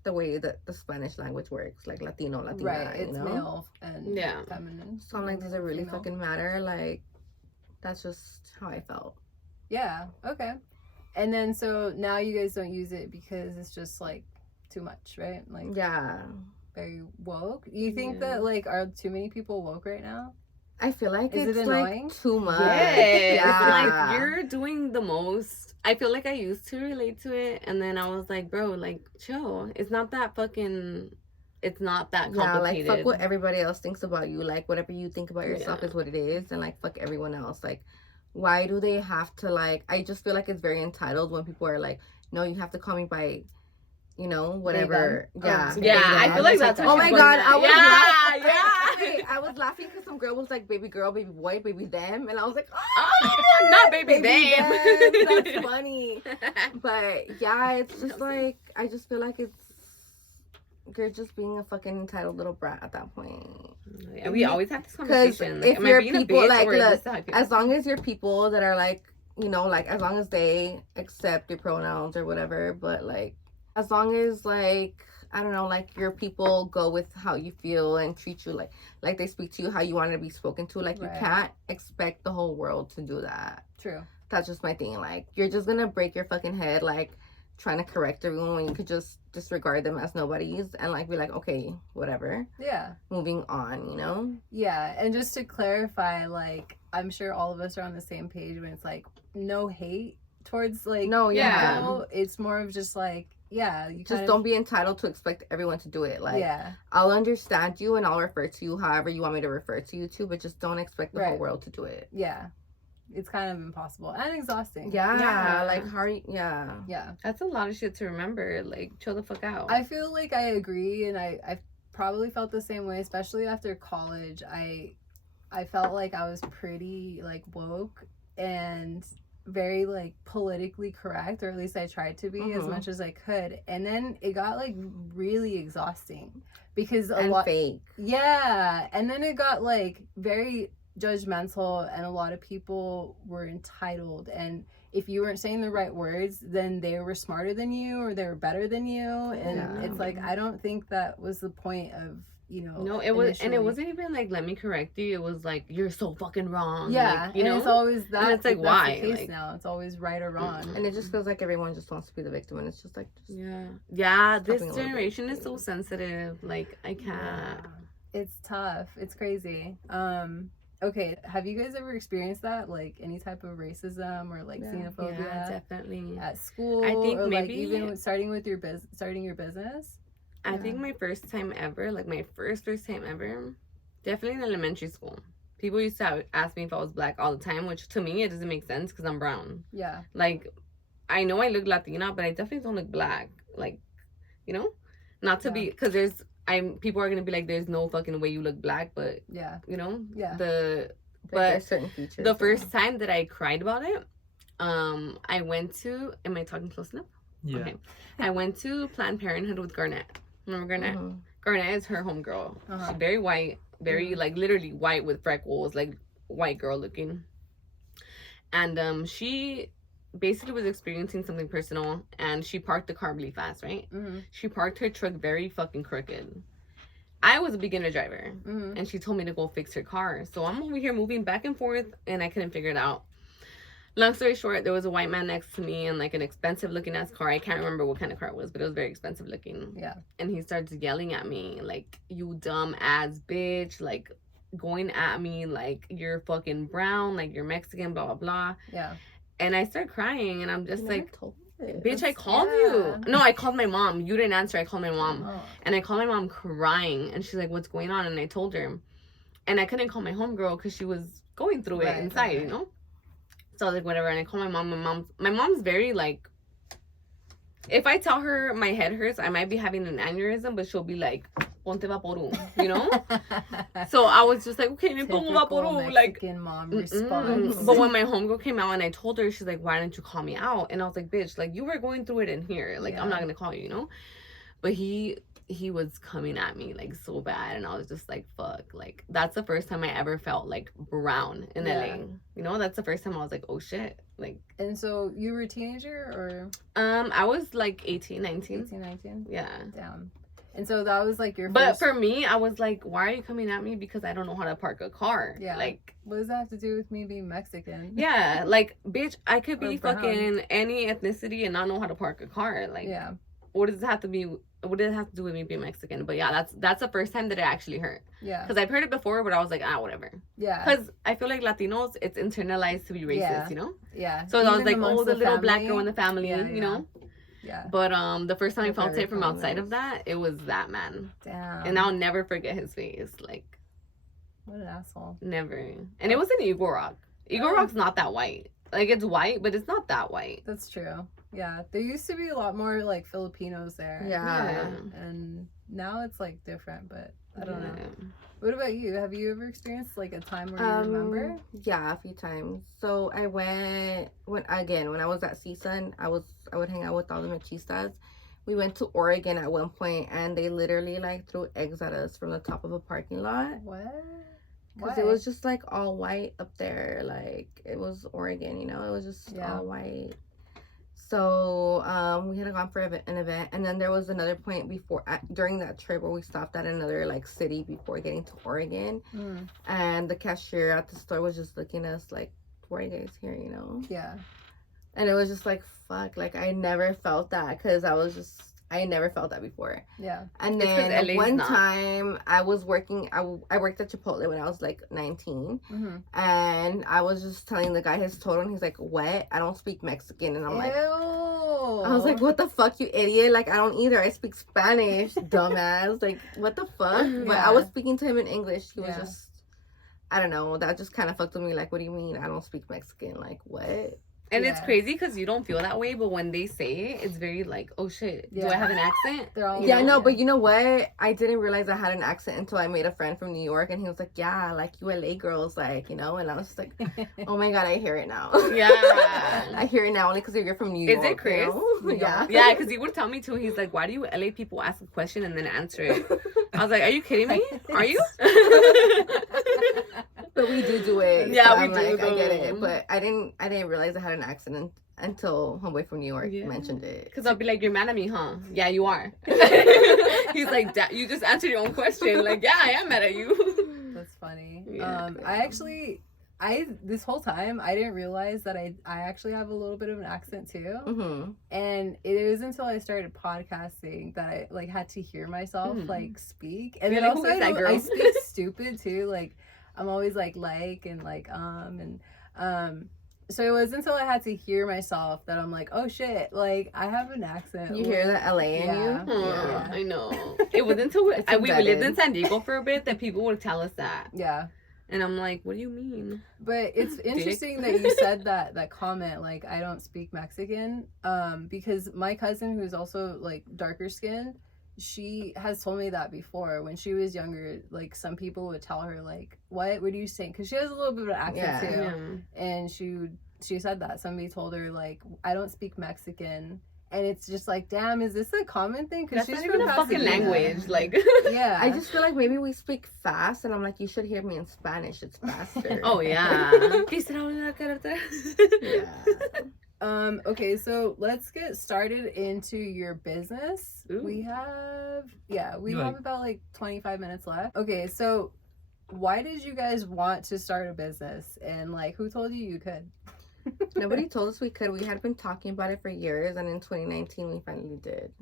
the way that the Spanish language works, like Latino, Latina, right? It's you know? male and feminine. So I'm like, does it really fucking matter? Like, that's just how I felt. Yeah. Okay. And then so now you guys don't use it because it's just like too much, right? Like, yeah, very woke. You think that like are too many people woke right now? I feel like it's annoying? Like too much. Yes. Yeah. Like, you're doing the most. I feel like I used to relate to it, and then I was like, bro, like, chill. It's not that complicated. Yeah, like, fuck what everybody else thinks about you. Like, whatever you think about yourself is what it is, and like, fuck everyone else. Like, why do they have to, like, I just feel like it's very entitled when people are like, no, you have to call me by, you know, whatever. Yeah, I feel like that's oh my god, I was laughing. I was laughing because some girl was like, baby girl, baby boy, baby them, and I was like, oh, not baby them. That's funny. But yeah, it's just like, I just feel like you're just being a fucking entitled little brat at that point. Yeah, we always have this conversation. Like, if you're people, like, look, look, as long as you're people that are like, you know, like, as long as they accept your pronouns or whatever, but like, as long as like, I don't know, like, your people go with how you feel and treat you like they speak to you how you want to be spoken to. Like, you can't expect the whole world to do that. True. That's just my thing. Like, you're just gonna break your fucking head, like, trying to correct everyone when you could just disregard them as nobodies and like be like, okay, whatever. Yeah. Moving on, you know? Yeah. And just to clarify, like, I'm sure all of us are on the same page when it's like no hate towards like people. It's more of just like, yeah, you just don't be entitled to expect everyone to do it. Like, I'll understand you and I'll refer to you however you want me to refer to you to, but just don't expect the whole world to do it. Yeah. It's kind of impossible and exhausting. Yeah. Like, how are you? Yeah. That's a lot of shit to remember. Like, chill the fuck out. I feel like I agree, and I've probably felt the same way, especially after college. I felt like I was pretty, like, woke and very, like, politically correct, or at least I tried to be as much as I could. And then it got, like, really exhausting because a lot fake. Yeah. And then it got, like, very judgmental, and a lot of people were entitled, and if you weren't saying the right words, then they were smarter than you or they were better than you, and it's like, I don't think that was the point of, you know. No, it was initially. And it wasn't even like, let me correct you. It was like, you're so fucking wrong. Yeah. Like, you know, it's always that. And it's like, why? The case like, now it's always right or wrong, and it just feels like everyone just wants to be the victim, and it's just like, yeah, this generation is so sensitive. Like, I can't. It's tough. It's crazy. Okay, have you guys ever experienced that? Like any type of racism or like xenophobia? Yeah, definitely. At school, I think or maybe like even starting your business. I think my first time ever, like my first time ever, definitely in elementary school. People used to ask me if I was black all the time, which to me it doesn't make sense because I'm brown. Yeah. Like, I know I look Latina, but I definitely don't look black. Like, you know, not to be, because people are gonna be like, there's no fucking way you look black, but you know, but certain features. The first time that I cried about it, I went to. Am I talking close enough? Yeah. Okay. I went to Planned Parenthood with Garnett. Remember Garnett? Mm-hmm. Garnett is her homegirl. She's very white, very like literally white with freckles, like white girl looking. And she basically was experiencing something personal, and she parked the car really fast, right? She parked her truck very fucking crooked. I was a beginner driver, and she told me to go fix her car. So I'm over here moving back and forth, and I couldn't figure it out. Long story short, there was a white man next to me in like an expensive looking ass car. I can't remember what kind of car it was, but it was very expensive looking. Yeah. And he starts yelling at me like, "You dumb ass bitch," like going at me like, "You're fucking brown, like you're Mexican, blah blah blah." Yeah. And I start crying, and I'm just like, "Bitch, I called yeah. you." No, I called my mom. You didn't answer. I called my mom. Oh. And I called my mom crying, and she's like, "What's going on?" And I told her. And I couldn't call my homegirl because she was going through it inside, you know? So I was like, whatever. And I called my mom. My mom's very like, if I tell her my head hurts, I might be having an aneurysm, but she'll be like, "Ponte vaporu," you know? So I was just like, okay, me pongo vaporu. Like, mom response. But when my homegirl came out and I told her, she's like, "Why didn't you call me out?" And I was like, "Bitch, like you were going through it in here. Like I'm not gonna call you, you know?" But he was coming at me like so bad, and I was just like, fuck. Like that's the first time I ever felt like brown in LA. You know, that's the first time I was like, oh shit. Like, and so you were a teenager or I was like 18, 19. 18, 19? Yeah. Damn. And so that was like your But for me, I was like, why are you coming at me because I don't know how to park a car? Yeah. Like, what does that have to do with me being Mexican? Yeah, like, bitch, I could be brown. fucking any ethnicity and not know how to park a car. Like, what does it have to be? What does it have to do with me being Mexican? But yeah, that's the first time that it actually hurt. Yeah. Because I've heard it before, but I was like, whatever. Yeah. Because I feel like Latinos, it's internalized to be racist, you know? Yeah. So I was like, oh, the little black girl in the family, you know? Yeah. But the first time I felt it from outside of that, it was that man. Damn. And I'll never forget his face. Like, what an asshole. Never. And it was in Eagle Rock. Eagle Rock's not that white. Like, it's white, but it's not that white. That's true. Yeah, there used to be a lot more like Filipinos there. Yeah. And now it's like different, but I don't know. What about you? Have you ever experienced like a time where you remember? Yeah, a few times. So I when I was at CSUN, I would hang out with all the machistas. We went to Oregon at one point, and they literally like threw eggs at us from the top of a parking lot. What? Because it was just like all white up there. Like it was Oregon, you know. It was just all white. So we had gone for an event, and then there was another point during that trip where we stopped at another like city before getting to Oregon, and the cashier at the store was just looking at us like, "Why are you guys here?" You know? Yeah. And it was just like, fuck, like I never felt that because I never felt that before. Yeah. And then one time I was working, I worked at Chipotle when I was like 19. And I was just telling the guy his total, and he's like, "What? I don't speak Mexican." And I'm like, I was like, "What the fuck, you idiot? Like, I don't either. I speak Spanish, dumbass. Like, what the fuck?" But I was speaking to him in English. He was just, I don't know. That just kind of fucked with me. Like, what do you mean I don't speak Mexican? Like, what? And it's crazy because you don't feel that way, but when they say it, it's very like, oh shit, do I have an accent? They're all no, but you know what? I didn't realize I had an accent until I made a friend from New York, and he was like, "Yeah, like you LA girls, like, you know," and I was just like, "Oh my god, I hear it now." Yeah. I hear it now only because you're from New York. Is it Chris? You know? Yeah. Yeah, because he would tell me too. He's like, "Why do you LA people ask a question and then answer it?" I was like, "Are you kidding me? Are you?" But we do it. Yeah, so we do. Like, I get it, but I didn't realize I had an accent until homeboy from New York mentioned it. Because I'll be like, "You're mad at me, huh?" "Yeah, you are." He's like, "You just answered your own question." Like, "Yeah, I am mad at you." That's funny. Yeah. this whole time I didn't realize that I actually have a little bit of an accent too. Mm-hmm. And it was until I started podcasting that I like had to hear myself like speak. And then also I speak stupid too. Like I'm always like and like and so it was until I had to hear myself that I'm like, oh shit, like I have an accent. You hear the LA in you? Yeah, I know. It was until we lived in San Diego for a bit that people would tell us that. Yeah. And I'm like, what do you mean? But it's interesting that you said that comment, like I don't speak Mexican, because my cousin, who's also like darker skinned, she has told me that before. When she was younger, like some people would tell her like, what are you saying? Because she has a little bit of an accent too. Yeah. And she said that somebody told her like, I don't speak Mexican. And it's just like, damn, is this a common thing? Because she's not even a fucking language. Like, yeah. I just feel like maybe we speak fast, and I'm like, you should hear me in Spanish. It's faster. Oh yeah. Yeah. Okay, so let's get started into your business. Ooh. We have about like 25 minutes left. Okay, so why did you guys want to start a business, and like who told you could? Nobody told us we could. We had been talking about it for years, and in 2019 we finally did.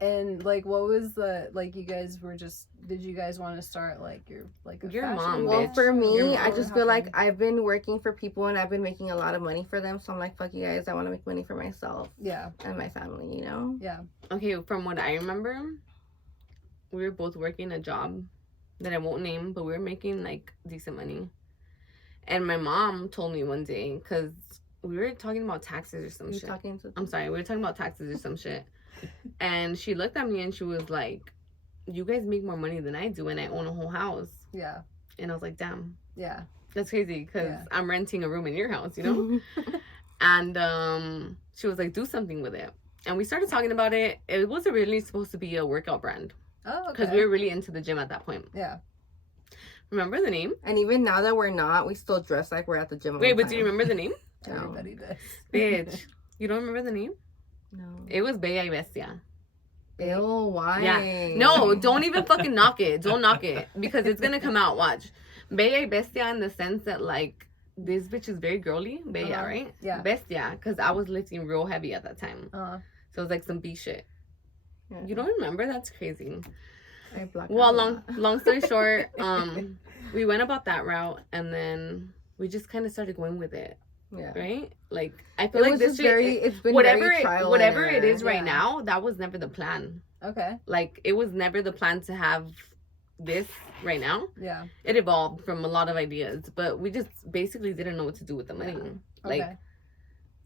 And like, what was the like? You guys were just. Did you guys want to start like your mom? Well, bitch. for me, I just feel like I've been working for people and I've been making a lot of money for them. So I'm like, fuck you guys. I want to make money for myself. Yeah. And my family. You know. Yeah. Okay, from what I remember, we were both working a job that I won't name, but we were making like decent money. And my mom told me one day, because we were talking about taxes or some shit. I'm sorry, we were talking about taxes or some shit. And she looked at me and she was like, you guys make more money than I do and I own a whole house. Yeah. And I was like, damn. Yeah. That's crazy because I'm renting a room in your house, you know? And she was like, do something with it. And we started talking about it. It was originally supposed to be a workout brand. Oh, okay. Because we were really into the gym at that point. Yeah. Remember the name? And even now that we're not, we still dress like we're at the gym. Wait, but do you remember the name? No. Everybody does. Bitch. You don't remember the name? No. It was Bella y Bestia. Ew, why? Yeah. No, don't even fucking knock it. Don't knock it. Because it's going to come out. Watch. Bella y Bestia in the sense that, like, this bitch is very girly. Bella, right? Yeah. Bestia. Because I was lifting real heavy at that time. So it was like some B shit. Yeah. You don't remember? That's crazy. Well, long story short, we went about that route, and then we just kind of started going with it. Yeah. Right? Like, I feel like this shit, it's been whatever very trial whatever it is right now, that was never the plan. Okay. Like, it was never the plan to have this right now. Yeah. It evolved from a lot of ideas, but we just basically didn't know what to do with the money. Yeah. Like, okay.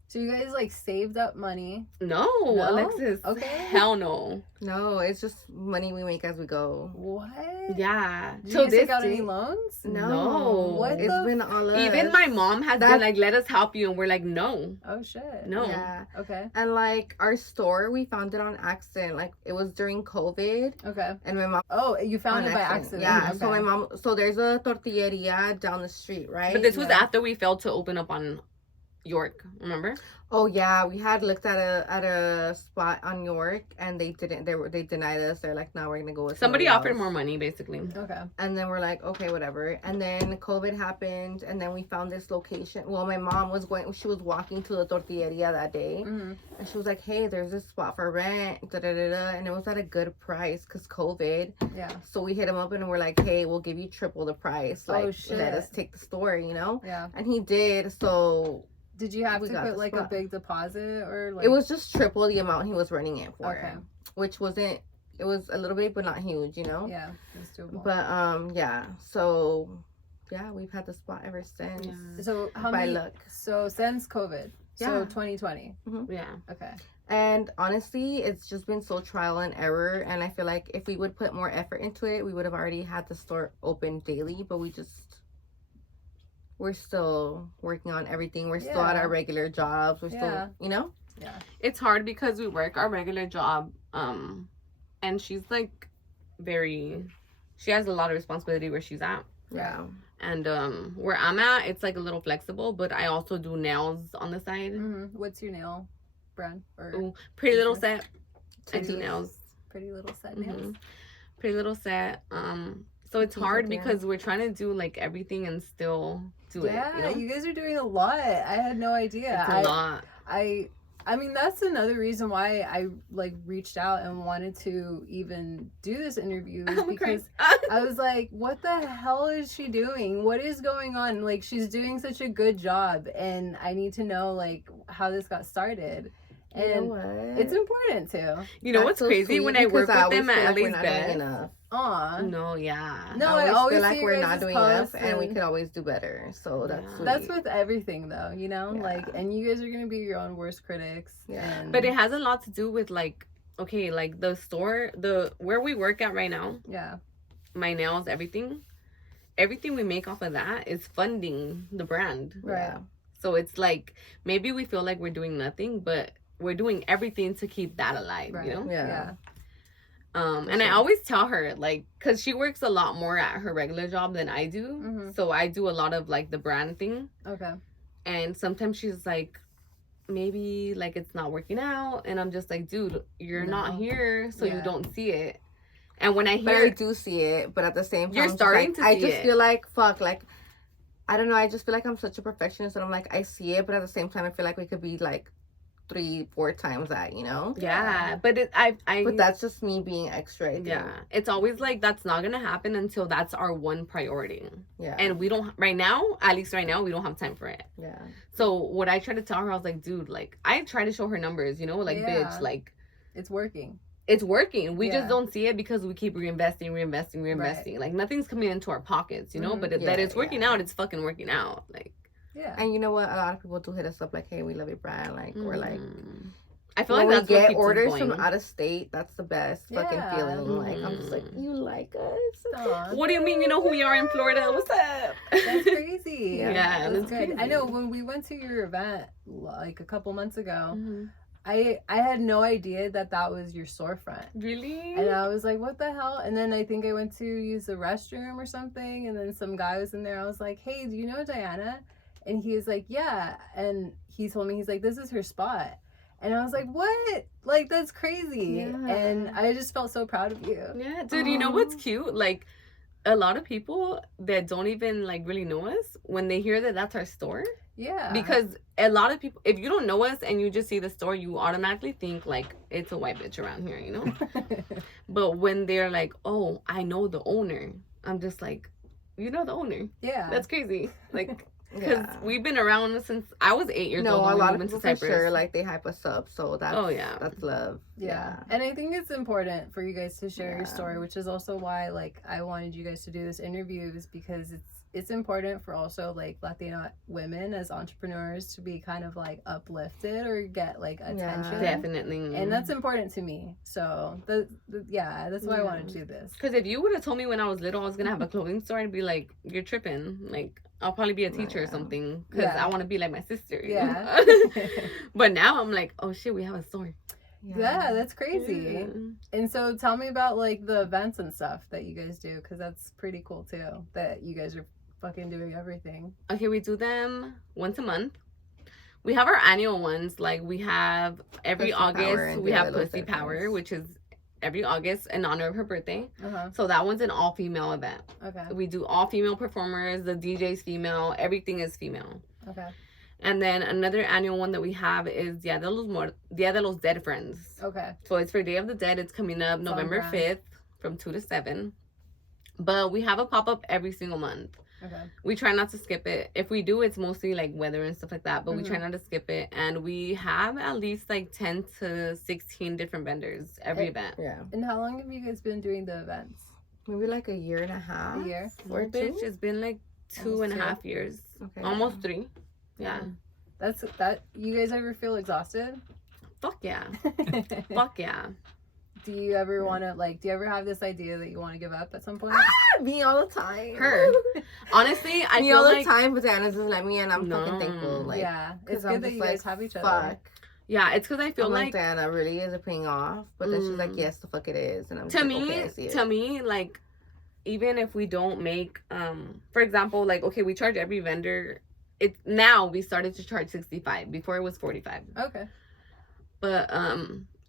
So you guys like saved up money? No, Alexis. Okay. Hell no. No, it's just money we make as we go. What? Yeah. Did you take out any loans? No. What? It's been all us. Even my mom has been like, let us help you, and we're like, no. Oh shit. No. Yeah. Okay. And like our store, we found it on accident. Like it was during COVID. Okay. And my mom. Oh, you found it by accident. Yeah. Okay. So my mom. So there's a tortilleria down the street, right? But this was after we failed to open up on York, remember? Oh yeah, we had looked at a spot on York, and they didn't. They denied us. They're like, no, we're gonna go with somebody offered more money, basically. Okay. And then we're like, okay, whatever. And then COVID happened, and then we found this location. Well, my mom was going. She was walking to the tortilleria that day, and she was like, hey, there's this spot for rent, and it was at a good price because COVID. Yeah. So we hit him up, and we're like, hey, we'll give you triple the price. Like, let us take the store, you know? Yeah. And he did. So. Did you have to put like a big deposit or like? It was just triple the amount he was running it for. Okay. Which wasn't. It was a little bit, but not huge, you know. Yeah, it's doable. But yeah. So yeah, we've had the spot ever since. Yeah. So how by many? luck. So since COVID. Yeah. So 2020. Mm-hmm. Yeah. Okay. And honestly, it's just been so trial and error. And I feel like if we would put more effort into it, we would have already had the store open daily. But we're still working on everything. We're still at our regular jobs. We're still, you know? Yeah. It's hard because we work our regular job. And she's like she has a lot of responsibility where she's at. Yeah. And where I'm at, it's like a little flexible, but I also do nails on the side. Mm-hmm. What's your nail brand? Or Pretty Little Set. I do nails. Pretty Little Set nails. Pretty Little Set. So it's hard because we're trying to do like everything and still do it. Yeah, You know? you guys are doing a lot. I had no idea. It's a lot. I mean, that's another reason why I like reached out and wanted to even do this interview, because I was like, what the hell is she doing? What is going on? Like, she's doing such a good job, and I need to know like how this got started. And you know what? it's important too. You know what's so crazy? When I work with them at LA's not Best. doing enough. Aw. No, yeah. No, I I always always feel like see we're your not guys' doing enough, posts and we could always do better. So Yeah. that's sweet. That's with everything, though, you know? Yeah. Like, and you guys are gonna be your own worst critics. Yeah. And... But it has a lot to do with like, okay, like the store, where we work at right now. Yeah. My nails, everything we make off of that is funding the brand. Right. So it's like, maybe we feel like we're doing nothing, but we're doing everything to keep that alive, Right. you know? Yeah. And I always tell her, like, because she works a lot more at her regular job than I do. Mm-hmm. So I do a lot of, like, the brand thing. Okay. And sometimes she's like, maybe, like, it's not working out. And I'm just like, dude, you're not here, so you don't see it. And when I hear... But I do see it, but at the same time... You're starting to see it. I just feel like, fuck, like... I don't know, I just feel like I'm such a perfectionist, and I'm like, I see it, but at the same time, I feel like we could be, like, 3-4 times that, you know? Yeah, but But that's just me being extra, I think. Yeah, it's always like, that's not gonna happen until that's our one priority. Yeah. And we don't, right now, at least right now, we don't have time for it. Yeah. So what I try to tell her, I was like, dude, like, I try to show her numbers, you know? Like, bitch, like... It's working. It's working. We Yeah. just don't see it because we keep reinvesting. Right. Like, nothing's coming into our pockets, you know? Mhm. But that it's working out, it's fucking working out. Like... Yeah. And you know what? A lot of people do hit us up like, hey, we love your brand. Like, we're like... I feel when like that's we what get keeps orders us from going. out of state, that's the best fucking feeling. Like, I'm just like, you like us? Aww. What do you mean? You know who we are in Florida? What's up? That's crazy. Yeah, that's good. crazy. I know when we went to your event like a couple months ago, Mhm. I had no idea that was your storefront. Really? And I was like, what the hell? And then I think I went to use the restroom or something, and then some guy was in there. I was like, hey, do you know Diana? And he was like, yeah. And he told me, he's like, this is her spot. And I was like, what? Like, that's crazy. Yeah. And I just felt so proud of you. Yeah, dude, you know what's cute? Like, a lot of people that don't even, like, really know us, when they hear that that's our store, Yeah. because a lot of people, if you don't know us and you just see the store, you automatically think, like, it's a white bitch around here, you know? But when they're like, oh, I know the owner, I'm just like, you know the owner? Yeah. That's crazy. Like... Because we've been around since I was 8 years old. No, when a we lot of moved people into for Cyprus. sure, like, they hype us up. So that's, that's love. Yeah. And I think it's important for you guys to share your story, which is also why, like, I wanted you guys to do this interview, is because it's important for also, like, Latina women as entrepreneurs to be kind of, like, uplifted or get, like, attention. Definitely. And that's important to me. So, that's why I wanted to do this. Because if you would have told me when I was little I was going to have a clothing store, I'd be like, you're tripping. Like, I'll probably be a teacher or something. Because I want to be like my sister. You know? But now I'm like, oh, shit, we have a store. Yeah, that's crazy. Yeah. And so tell me about, like, the events and stuff that you guys do, because that's pretty cool, too, that you guys are fucking doing everything. Okay, we do them once a month. We have our annual ones. Like, we have every Pussy Power August, and we Dia have de los Pussy Dead Power, Friends. which is every August in honor of her birthday. Uh-huh. So that one's an all-female event. Okay. We do all-female performers. The DJ's female. Everything is female. Okay. And then another annual one that we have is Dia de los Dead Friends. Okay. So it's for Day of the Dead. It's coming up November 5th from 2 to 7. But we have a pop-up every single month. Okay. We try not to skip it. If we do, it's mostly like weather and stuff like that. But we try not to skip it. And we have at least like 10 to 16 different vendors every event. Yeah. And how long have you guys been doing the events? Maybe like a year and a half. A year? Or Bitch, two? it's been like two Almost and a two. half years. Okay. Almost 3. Yeah. That's that. You guys ever feel exhausted? Fuck yeah. Fuck yeah. Do you ever want to, like, do you ever have this idea that you want to give up at some point? Me all the time. Her. Honestly, I Me feel all like... the time, but Diana doesn't let me, and I'm fucking No. thankful. Like, Yeah. It's I'm good that just you guys like, have each other. fuck. Yeah, it's because I feel I'm like... Diana, really is it paying off? But then she's like, yes, the fuck it is. And I'm to just me, like, okay, I see it. to me, like, even if we don't make, for example, like, okay, we charge every vendor... Now we started to charge $65. Before it was $45. Okay. But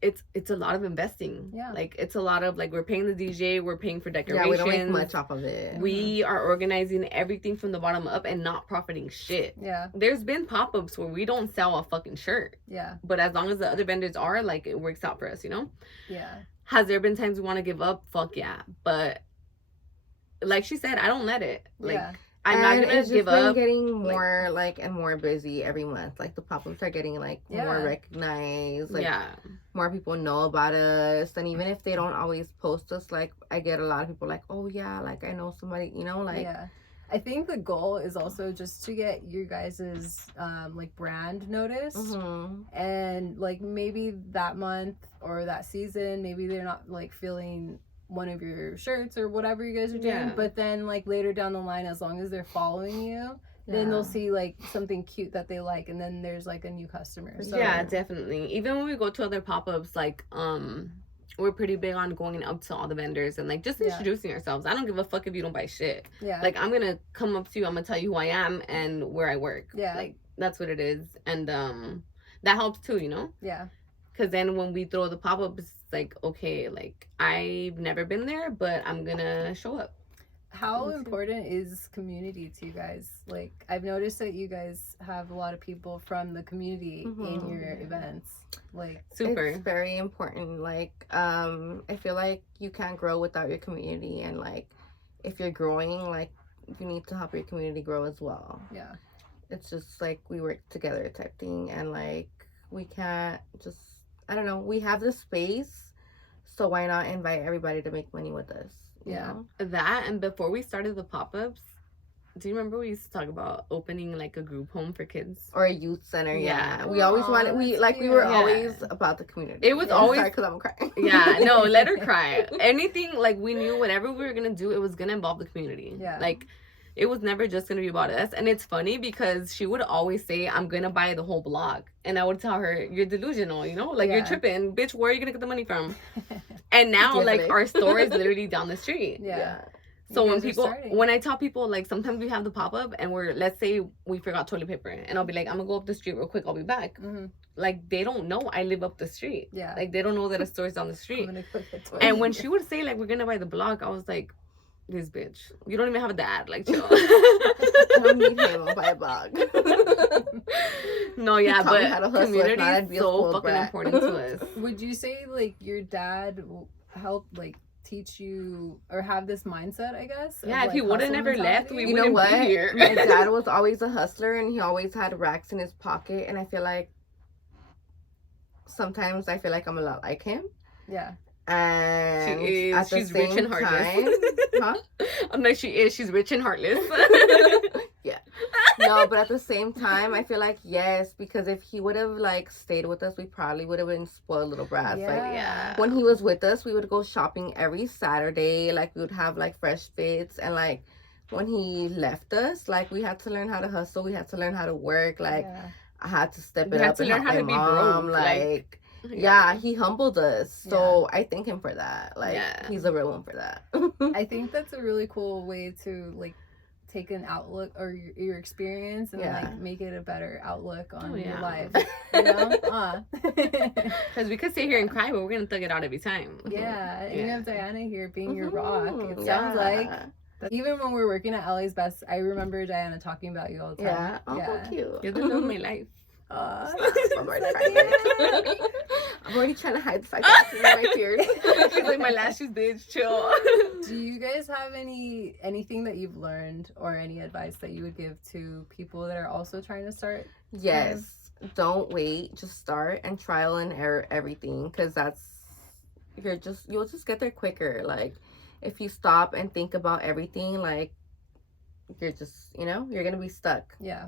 it's a lot of investing. Yeah. Like, it's a lot of, like, we're paying the DJ, we're paying for decorations. Yeah, we don't make much off of it. We are organizing everything from the bottom up and not profiting shit. Yeah. There's been pop-ups where we don't sell a fucking shirt. Yeah. But as long as the other vendors are, like, it works out for us, you know? Yeah. Has there been times we want to give up? Fuck yeah. But like she said, I don't let it. Like, Yeah. I'm not gonna give up. It's been getting more and more busy every month. Like the pop-ups are getting like more recognized. Like more people know about us. And even if they don't always post us, like I get a lot of people like, oh yeah, like I know somebody, you know, like. Yeah. I think the goal is also just to get your guys's like brand noticed, and like maybe that month or that season, maybe they're not like feeling one of your shirts or whatever you guys are doing, but then like later down the line, as long as they're following you, then they'll see like something cute that they like, and then there's like a new customer. So yeah, definitely. Even when we go to other pop-ups, like we're pretty big on going up to all the vendors and like just introducing ourselves. I don't give a fuck if you don't buy shit. Yeah. Like, I'm gonna come up to you, I'm gonna tell you who I am and where I work. Yeah. Like, that's what it is. And that helps too, you know? Yeah. Because then when we throw the pop-up, it's like, okay, like, I've never been there, but I'm gonna show up. How important is community to you guys? Like, I've noticed that you guys have a lot of people from the community in your events. Like, super. It's very important. Like, I feel like you can't grow without your community. And, like, if you're growing, like, you need to help your community grow as well. Yeah. It's just, like, we work together type thing. And, like, we can't just, I don't know. We have the space, so why not invite everybody to make money with us? You know? That, and before we started the pop-ups, do you remember we used to talk about opening like a group home for kids or a youth center? Yeah, we always wanted. We were always about the community. It was always because I'm crying. Yeah, no, let her cry. Anything, like, we knew whatever we were gonna do, it was gonna involve the community. Yeah, like, it was never just gonna be about us. And it's funny because she would always say, I'm gonna buy the whole block, and I would tell her, you're delusional, you know, like, you're tripping, bitch. Where are you gonna get the money from? And now like our store is literally down the street. So when I tell people, like, sometimes we have the pop-up and let's say we forgot toilet paper, and I'll be like, I'm gonna go up the street real quick, I'll be back. Like, they don't know I live up the street. Like, they don't know that a store's down the street. And when she would say, like, we're gonna buy the block, I was like, this bitch, you don't even have a dad, like, chill. I don't need him, I'll buy a block. No, yeah, but community is so fucking important to us. Would you say, like, your dad helped, like, teach you or have this mindset, I guess? Yeah, if he would have never left, we wouldn't be here. My dad was always a hustler, and he always had racks in his pocket, and I feel like sometimes I feel like I'm a lot like him. Yeah. And she is. She's rich and heartless. Huh? I'm like, she is. She's rich and heartless. Yeah. No, but at the same time, I feel like, yes, because if he would have, like, stayed with us, we probably would have been spoiled little brats. Like, when he was with us, we would go shopping every Saturday. Like, we would have, like, fresh fits. And, like, when he left us, like, we had to learn how to hustle. We had to learn how to work. Like, I had to step it up and help my mom. Like, yeah, he humbled us. So I thank him for that. Like, he's a real one for that. I think that's a really cool way to, like, take an outlook or your experience and like make it a better outlook on your life, you know? Because we could sit here and cry, but we're gonna thug it out every time. And you have Diana here being your rock. It sounds like even when we're working at LA's Best, I remember Diana talking about you all the time. So cute. You're the love of my life. I'm already trying to hide the fact that I'm my tears. She's like, my lashes, bitch, chill. Do you guys have anything that you've learned or any advice that you would give to people that are also trying to start? Yes. Don't wait. Just start and trial and error everything, because you'll just get there quicker. Like, if you stop and think about everything, like, you're just, you know, you're gonna be stuck. Yeah.